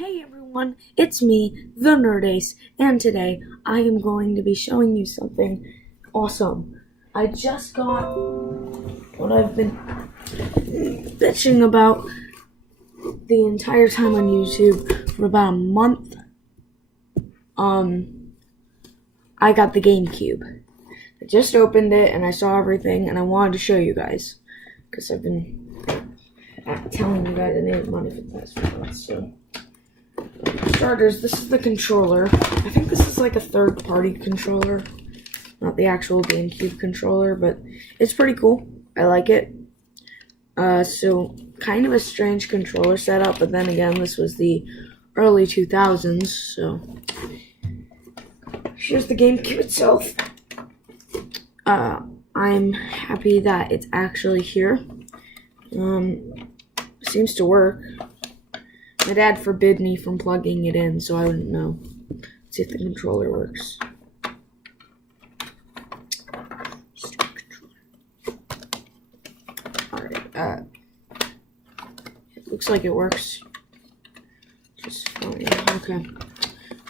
Hey everyone, it's me, the Nerd Ace, and today I am going to be showing you something awesome. I just got what I've been bitching about the entire time on YouTube for about a month. I got the Gamecube. I just opened it and I saw everything and I wanted to show you guys because I've been telling you guys I needed money for the past few months, so. For starters, this is the controller. I think this is like a third-party controller, not the actual GameCube controller, but it's pretty cool. I like it. So kind of a strange controller setup, but then again, this was the early 2000s, so here's the GameCube itself. I'm happy that it's actually here. Seems to work. My dad forbid me from plugging it in, so I wouldn't know. Let's see if the controller works. Alright, it looks like it works. Just fine. Okay.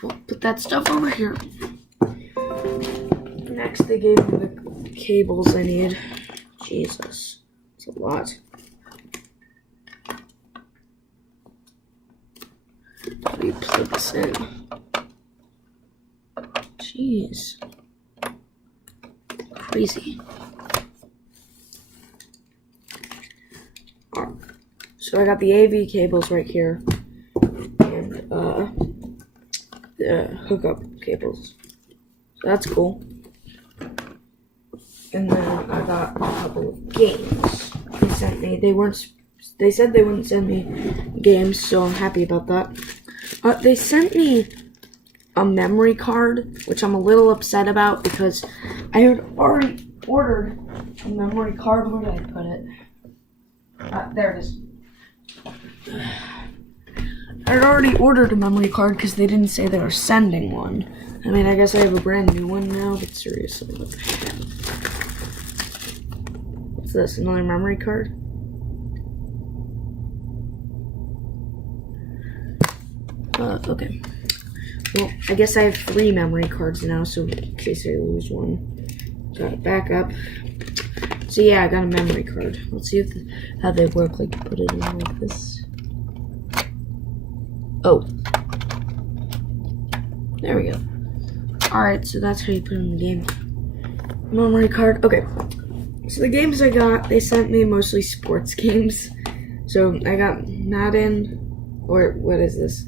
Well, put that stuff over here. Next, they gave me the cables I need. Jesus. It's a lot. How do you plug this in? Jeez. Crazy. Alright. So I got the AV cables right here. And the hookup cables. So that's cool. And then I got a couple of games they sent me. They said they wouldn't send me games, so I'm happy about that. They sent me a memory card, which I'm a little upset about because I had already ordered a memory card. Where did I put it? There it is. I had already ordered a memory card because they didn't say they were sending one. I mean, I guess I have a brand new one now, but seriously, what the heck? What's this, another memory card? Okay. Well, I guess I have 3 memory cards now, so in case I lose one, got a backup. So yeah, I got a memory card. Let's see how they work. Like, put it in like this. Oh. There we go. Alright, so that's how you put in the game. Memory card. Okay. So the games I got, they sent me mostly sports games. So I got Madden, or what is this?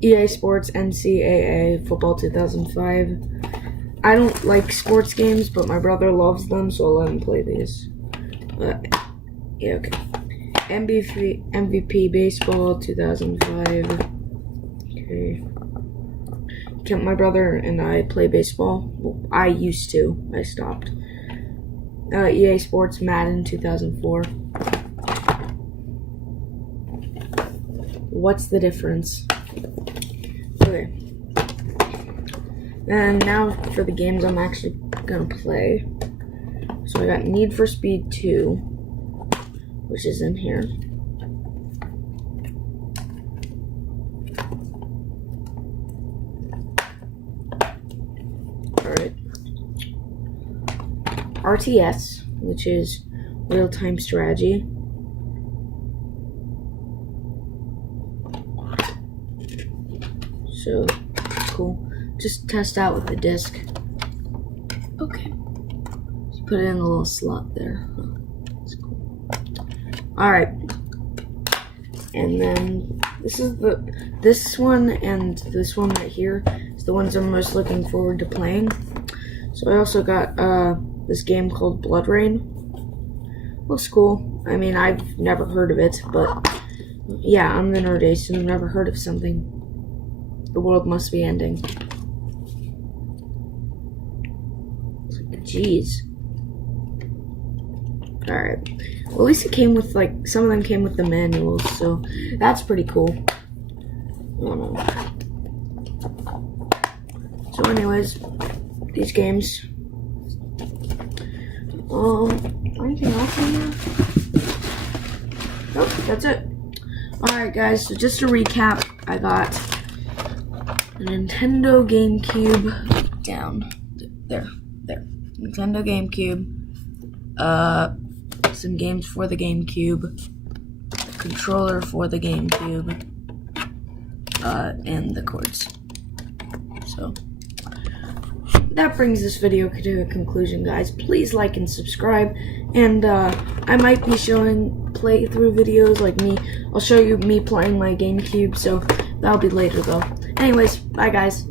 EA Sports NCAA Football 2005. I don't like sports games, but my brother loves them, so I'll let him play these. Yeah, okay. MVP Baseball 2005. Okay. My brother and I play baseball. Well, I used to. I stopped. EA Sports Madden 2004. What's the difference? Okay. And now for the games I'm actually gonna play. So I got Need for Speed 2, which is in here. Alright. RTS, which is real-time strategy. So, cool. Just test out with the disc. Okay. Just put it in a little slot there. That's cool. Alright. And then this one and this one right here is the ones I'm most looking forward to playing. So I also got this game called Blood Rain. Looks cool. I mean, I've never heard of it, but yeah, I'm the Nerd Ace and I've never heard of something. The world must be ending. Jeez. Alright. Well, at least it came with, like, some of them came with the manuals, so that's pretty cool. I don't know. So anyways, these games. Anything else in here? Nope, that's it. Alright guys, so just to recap, I got a Nintendo GameCube down there. Nintendo GameCube. Some games for the GameCube. A controller for the GameCube. And the cords. So that brings this video to a conclusion, guys. Please like and subscribe, and I might be showing playthrough videos like me. I'll show you me playing my GameCube, so that'll be later though. Anyways, bye guys.